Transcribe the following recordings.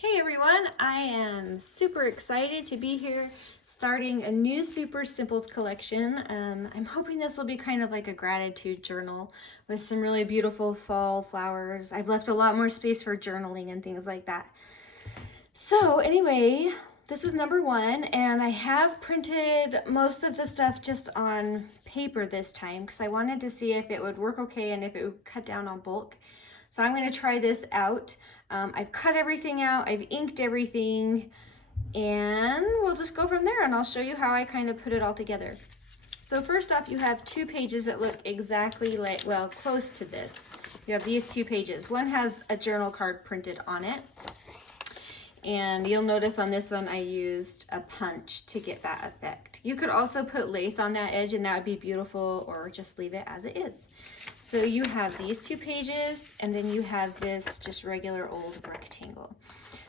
Hey everyone, I am super excited to be here starting a new Super Simples collection. I'm hoping this will be kind of like a gratitude journal with some really beautiful fall flowers. I've left a lot more space for journaling and things like that. So anyway, this is number one, and I have printed most of the stuff just on paper this time because I wanted to see if it would work okay and if it would cut down on bulk. So I'm going to try this out. I've cut everything out, I've inked everything, and we'll just go from there and I'll show you how I kind of put it all together. So first off, you have two pages that look exactly like, well, close to this. You have these two pages. One has a journal card printed on it. And you'll notice on this one I used a punch to get that effect. You could also put lace on that edge and that would be beautiful, or just leave it as it is. So you have these two pages and then you have this just regular old rectangle.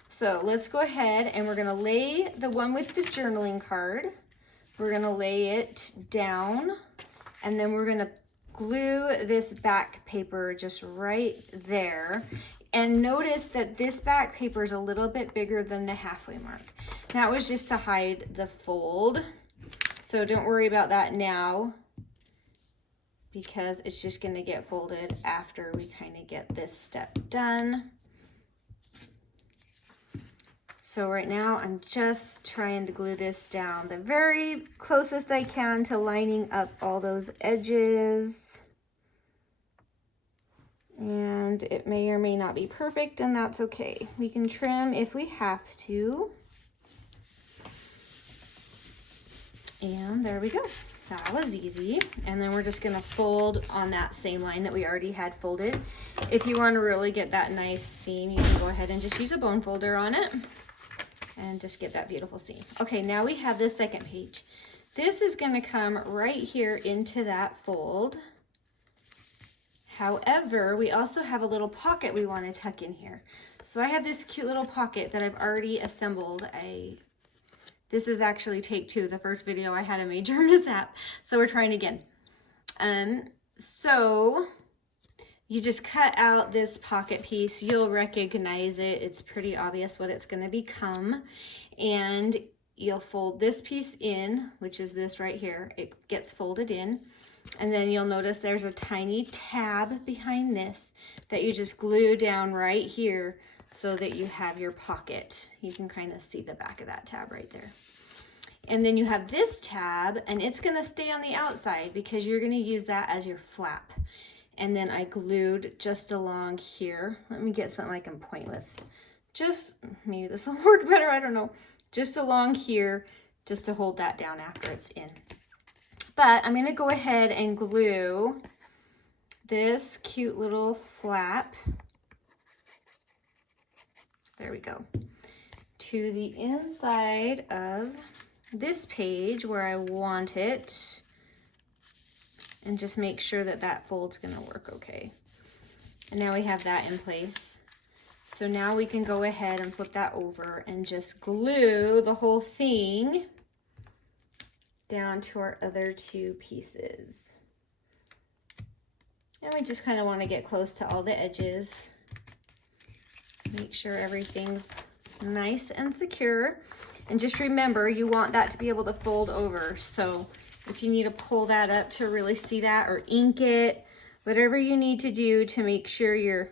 So let's go ahead and we're gonna lay the one with the journaling card. We're gonna lay it down and then we're gonna glue this back paper just right there. And notice that this back paper is a little bit bigger than the halfway mark. That was just to hide the fold. So don't worry about that now, because it's just gonna get folded after we kind of get this step done. So right now I'm just trying to glue this down the very closest I can to lining up all those edges. And it may or may not be perfect, and that's okay. We can trim if we have to. And there we go. That was easy. And then we're just gonna fold on that same line that we already had folded. If you want to really get that nice seam, you can go ahead and just use a bone folder on it and just get that beautiful seam. Okay, now we have this second page. This is gonna come right here into that fold. However, we also have a little pocket we want to tuck in here. So I have this cute little pocket that I've already assembled. This is actually take two. The first video I had a major mishap, so we're trying again. So you just cut out this pocket piece. You'll recognize it. It's pretty obvious what it's going to become. And you'll fold this piece in, which is this right here. It gets folded in. And then you'll notice there's a tiny tab behind this that you just glue down right here so that you have your pocket. You can kind of see the back of that tab right there. And then you have this tab, and it's going to stay on the outside because you're going to use that as your flap. And then I glued just along here. Let me get something I can point with. Just, maybe this will work better, I don't know. Just along here, just to hold that down after it's in. But I'm going to go ahead and glue this cute little flap, there we go, to the inside of this page where I want it, and just make sure that that fold's going to work okay. And now we have that in place. So now we can go ahead and flip that over and just glue the whole thing down to our other two pieces. And we just kind of want to get close to all the edges. Make sure everything's nice and secure. And just remember, you want that to be able to fold over. So if you need to pull that up to really see that, or ink it, whatever you need to do to make sure you're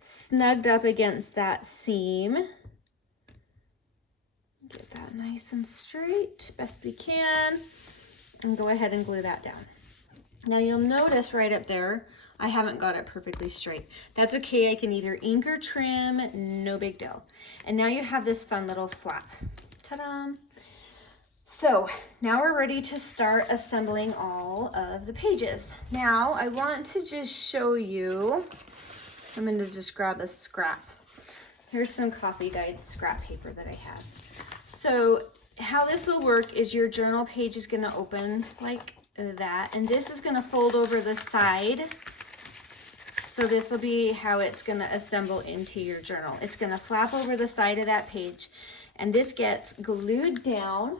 snugged up against that seam. Get that nice and straight, best we can, and go ahead and glue that down. Now you'll notice right up there, I haven't got it perfectly straight. That's okay, I can either ink or trim, no big deal. And now you have this fun little flap. Ta-da! So now we're ready to start assembling all of the pages. Now I want to just show you, I'm going to just grab a scrap. Here's some coffee dyed scrap paper that I have. So how this will work is your journal page is going to open like that, and this is going to fold over the side. So this will be how it's going to assemble into your journal. It's going to flap over the side of that page, and this gets glued down,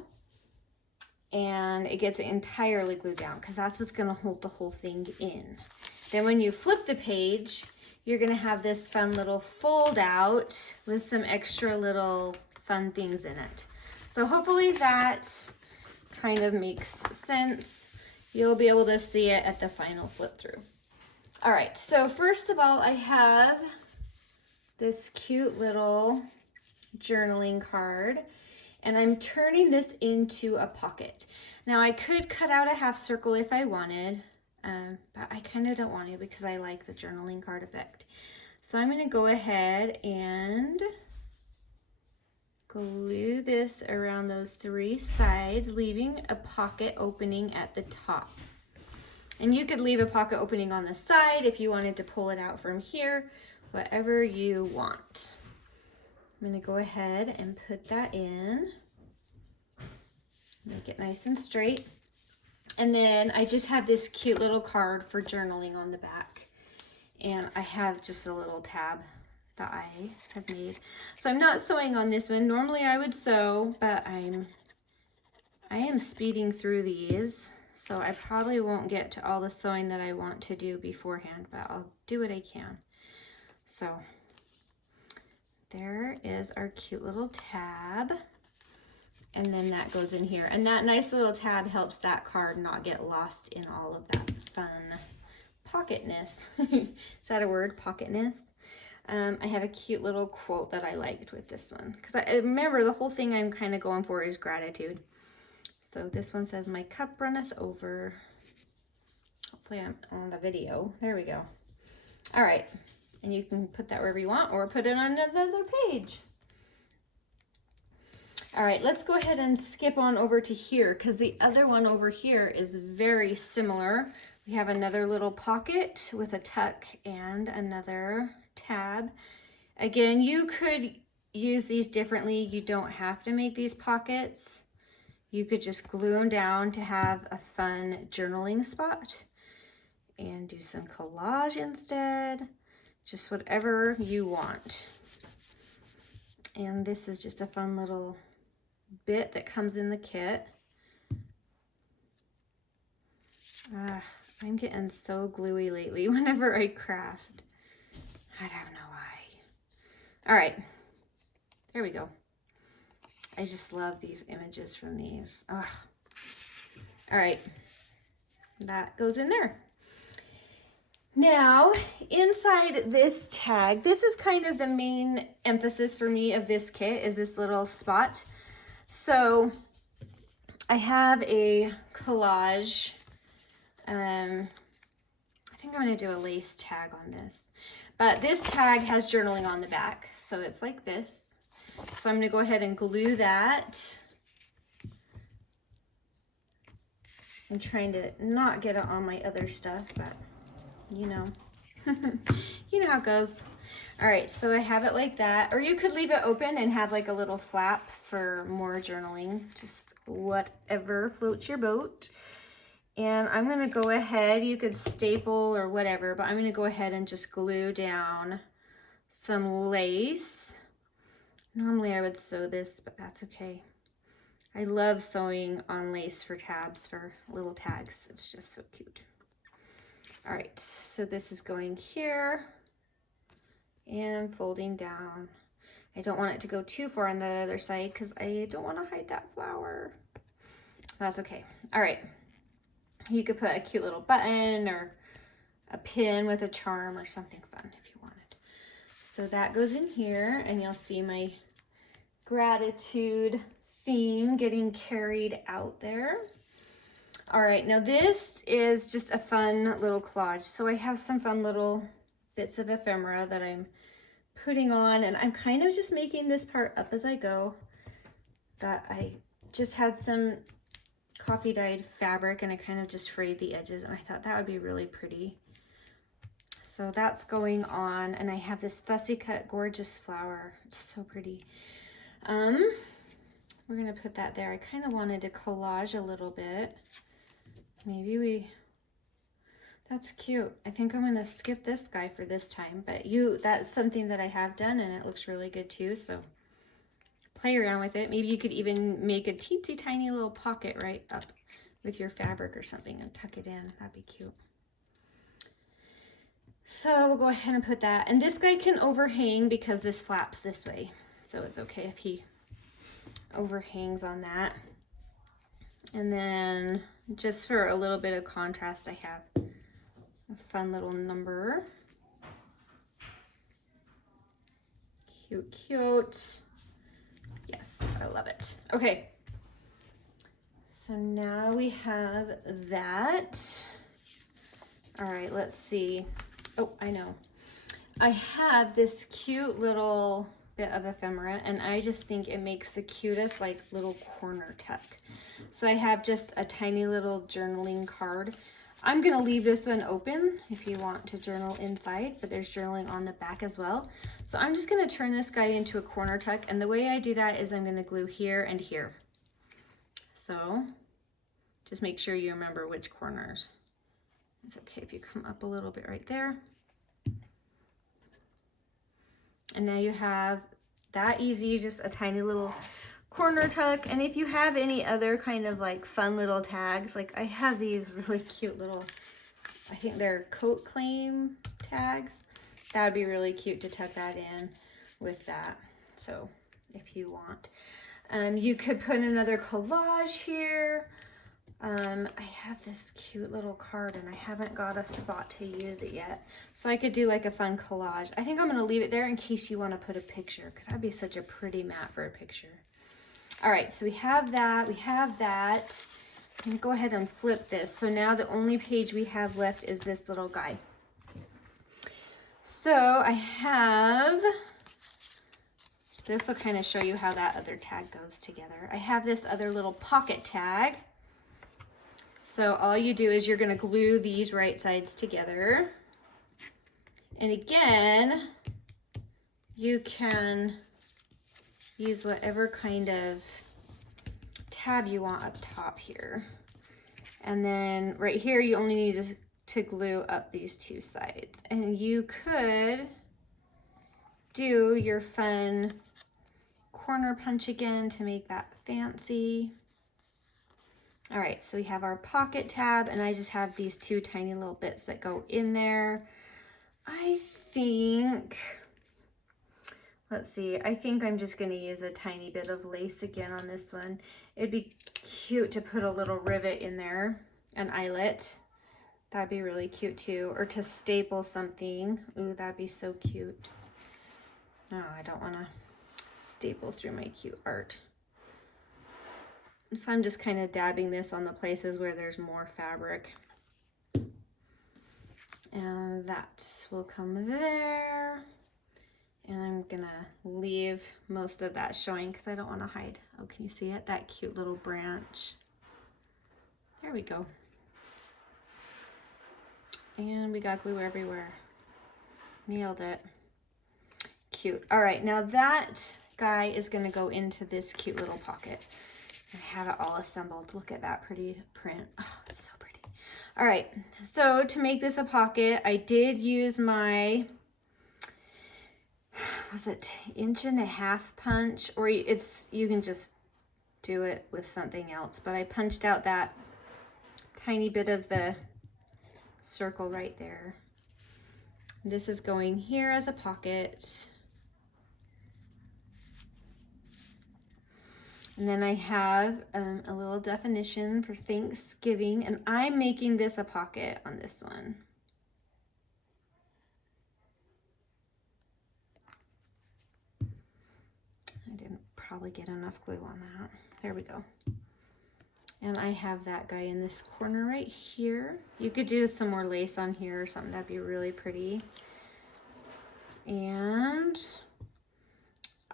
and it gets entirely glued down because that's what's going to hold the whole thing in. Then when you flip the page, you're gonna have this fun little fold out with some extra little fun things in it. So hopefully that kind of makes sense. You'll be able to see it at the final flip through. All right, so first of all, I have this cute little journaling card, and I'm turning this into a pocket. Now I could cut out a half circle if I wanted, but I kind of don't want to because I like the journaling card effect. So I'm going to go ahead and glue this around those 3 sides, leaving a pocket opening at the top. And you could leave a pocket opening on the side if you wanted to pull it out from here, whatever you want. I'm going to go ahead and put that in, make it nice and straight. And then I just have this cute little card for journaling on the back. And I have just a little tab that I have made. So I'm not sewing on this one. Normally I would sew, but I am speeding through these. So I probably won't get to all the sewing that I want to do beforehand, but I'll do what I can. So there is our cute little tab. And then that goes in here. And that nice little tab helps that card not get lost in all of that fun pocketness. Is that a word? Pocketness? I have a cute little quote that I liked with this one. Because I remember the whole thing I'm kind of going for is gratitude. So this one says, "My cup runneth over." Hopefully I'm on the video. There we go. All right. And you can put that wherever you want or put it on another page. All right, let's go ahead and skip on over to here because the other one over here is very similar. We have another little pocket with a tuck and another tab. Again, you could use these differently. You don't have to make these pockets. You could just glue them down to have a fun journaling spot and do some collage instead. Just whatever you want. And this is just a fun little bit that comes in the kit. I'm getting so gluey lately whenever I craft. I don't know why. All right, there we go. I just love these images from these. Ugh. All right, that goes in there. Now, inside this tag, this is kind of the main emphasis for me of this kit, is this little spot. So I have a collage. I think I'm going to do a lace tag on this. But this tag has journaling on the back. So it's like this. So I'm going to go ahead and glue that. I'm trying to not get it on my other stuff, but you know. You know how it goes. All right, so I have it like that, or you could leave it open and have like a little flap for more journaling, just whatever floats your boat. And I'm gonna go ahead, you could staple or whatever, but I'm gonna go ahead and just glue down some lace. Normally I would sew this, but that's okay. I love sewing on lace for tabs, for little tags. It's just so cute. All right, so this is going here and folding down. I don't want it to go too far on the other side because I don't want to hide that flower. That's okay. All right, you could put a cute little button or a pin with a charm or something fun if you wanted. So that goes in here, and you'll see my gratitude theme getting carried out there. All right, now this is just a fun little collage. So I have some fun little bits of ephemera that I'm putting on, and I'm kind of just making this part up as I go. That I just had some coffee dyed fabric and I kind of just frayed the edges, and I thought that would be really pretty. So that's going on, and I have this fussy cut gorgeous flower. It's so pretty. We're gonna put that there. I kind of wanted to collage a little bit. Maybe that's cute. I think I'm gonna skip this guy for this time, but that's something that I have done and it looks really good too, so play around with it. Maybe you could even make a teensy tiny little pocket right up with your fabric or something and tuck it in. That'd be cute. So we'll go ahead and put that. And this guy can overhang because this flaps this way. So it's okay if he overhangs on that. And then just for a little bit of contrast, I have a fun little number. Cute, cute. Yes, I love it. Okay. So now we have that. All right, let's see. Oh, I know. I have this cute little bit of ephemera, and I just think it makes the cutest like little corner tuck. So I have just a tiny little journaling card. I'm gonna leave this one open if you want to journal inside, but there's journaling on the back as well. So I'm just gonna turn this guy into a corner tuck, and the way I do that is I'm gonna glue here and here. So just make sure you remember which corners. It's okay if you come up a little bit right there. And now you have that easy, just a tiny little corner tuck. And if you have any other kind of like fun little tags, like I have these really cute little, I think they're coat claim tags. That would be really cute to tuck that in with that. So if you want, you could put another collage here. I have this cute little card and I haven't got a spot to use it yet. So I could do like a fun collage. I think I'm going to leave it there in case you want to put a picture, because that'd be such a pretty mat for a picture. All right, so we have that. We have that. I'm going to go ahead and flip this. So now the only page we have left is this little guy. So I have, this will kind of show you how that other tag goes together. I have this other little pocket tag. So all you do is you're going to glue these right sides together. And again, you can use whatever kind of tab you want up top here. And then right here, you only need to glue up these two sides. And you could do your fun corner punch again to make that fancy. All right, so we have our pocket tab, and I just have these two tiny little bits that go in there. I think, let's see, I think I'm just gonna use a tiny bit of lace again on this one. It'd be cute to put a little rivet in there, an eyelet. That'd be really cute too, or to staple something. Ooh, that'd be so cute. No, I don't wanna staple through my cute art. So I'm just kind of dabbing this on the places where there's more fabric. And that will come there. And I'm gonna leave most of that showing because I don't want to hide. Oh, can you see it? That cute little branch. There we go. And we got glue everywhere. Nailed it. Cute. All right, now that guy is gonna go into this cute little pocket. I have it all assembled. Look at that pretty print. Oh, it's so pretty. All right, so to make this a pocket, I did use my, was it 1.5" punch? Or you can just do it with something else. But I punched out that tiny bit of the circle right there. This is going here as a pocket. And then I have a little definition for Thanksgiving, and I'm making this a pocket on this one. I didn't probably get enough glue on that. There we go. And I have that guy in this corner right here. You could do some more lace on here or something. That'd be really pretty. And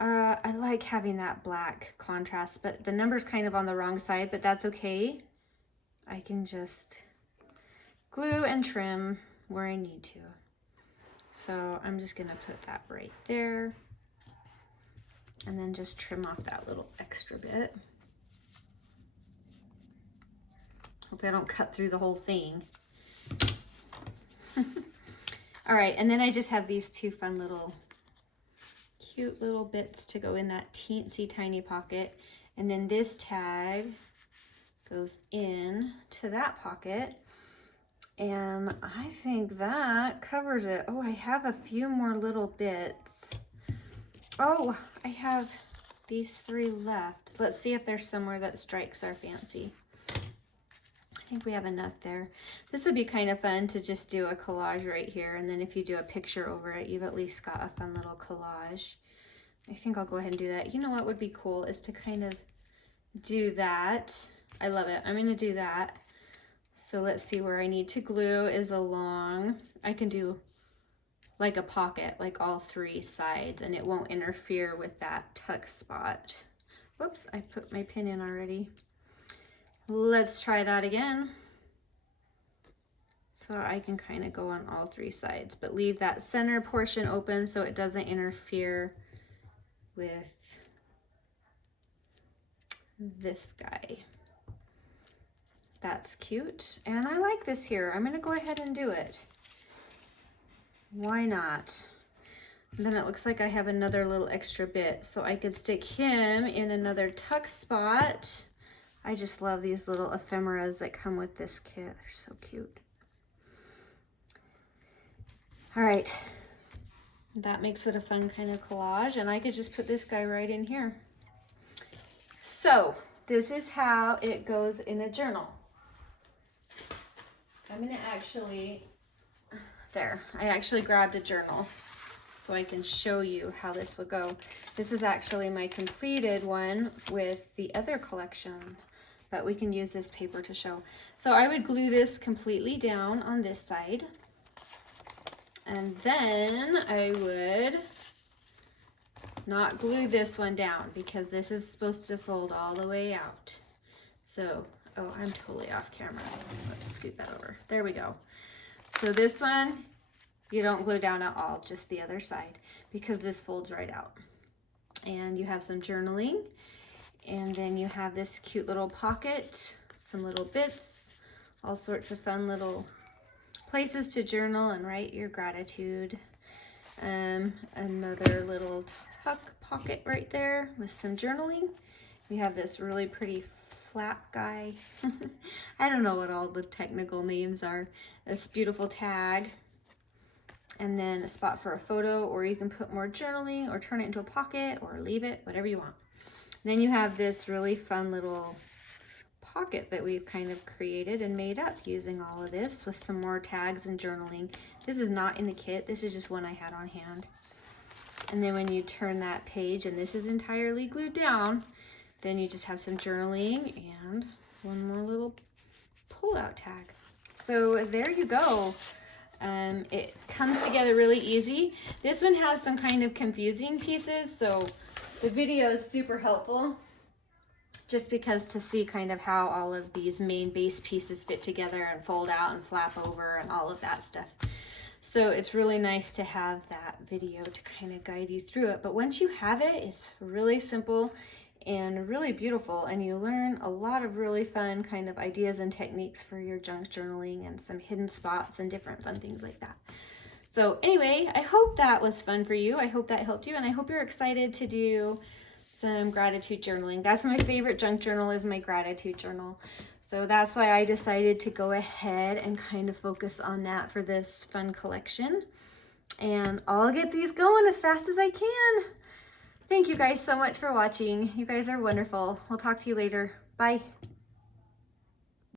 I like having that black contrast, but the number's kind of on the wrong side, but that's okay. I can just glue and trim where I need to. So I'm just gonna put that right there and then just trim off that little extra bit. Hope I don't cut through the whole thing. All right, and then I just have these two fun little cute little bits to go in that teensy tiny pocket, and then this tag goes in to that pocket. And I think that covers it. Oh, I have a few more little bits. Oh, I have these 3 left. Let's see if there's somewhere that strikes our fancy. I think we have enough there. This would be kind of fun to just do a collage right here. And then if you do a picture over it, you've at least got a fun little collage. I think I'll go ahead and do that. You know what would be cool is to kind of do that. I love it. I'm going to do that. So let's see, where I need to glue is along. I can do like a pocket, like all 3 sides, and it won't interfere with that tuck spot. Whoops, I put my pin in already. Let's try that again. So I can kind of go on all 3 sides, but leave that center portion open so it doesn't interfere with this guy. That's cute, and I like this here. I'm gonna go ahead and do it. Why not? And then it looks like I have another little extra bit, so I could stick him in another tuck spot. I just love these little ephemeras that come with this kit. They're so cute. All right, that makes it a fun kind of collage, and I could just put this guy right in here. So this is how it goes in a journal. I'm gonna actually, I actually grabbed a journal so I can show you how this would go. This is actually my completed one with the other collection, but we can use this paper to show. So I would glue this completely down on this side, and then I would not glue this one down because this is supposed to fold all the way out. So, oh, I'm totally off camera. Let's scoot that over. There we go. So this one, you don't glue down at all, just the other side, because this folds right out. And you have some journaling, and then you have this cute little pocket, some little bits, all sorts of fun little places to journal and write your gratitude. Another little tuck pocket right there with some journaling. We have this really pretty flat guy. I don't know what all the technical names are. This beautiful tag, and then a spot for a photo, or you can put more journaling or turn it into a pocket or leave it, whatever you want. Then you have this really fun little pocket that we've kind of created and made up using all of this with some more tags and journaling. This is not in the kit, this is just one I had on hand. And then when you turn that page and this is entirely glued down, then you just have some journaling and one more little pull-out tag. So there you go. It comes together really easy. This one has some kind of confusing pieces, so the video is super helpful just because to see kind of how all of these main base pieces fit together and fold out and flap over and all of that stuff. So it's really nice to have that video to kind of guide you through it. But once you have it, it's really simple and really beautiful, and you learn a lot of really fun kind of ideas and techniques for your junk journaling and some hidden spots and different fun things like that. So anyway, I hope that was fun for you. I hope that helped you, and I hope you're excited to do some gratitude journaling. That's my favorite junk journal, is my gratitude journal. So that's why I decided to go ahead and kind of focus on that for this fun collection. And I'll get these going as fast as I can. Thank you guys so much for watching. You guys are wonderful. We'll talk to you later. Bye.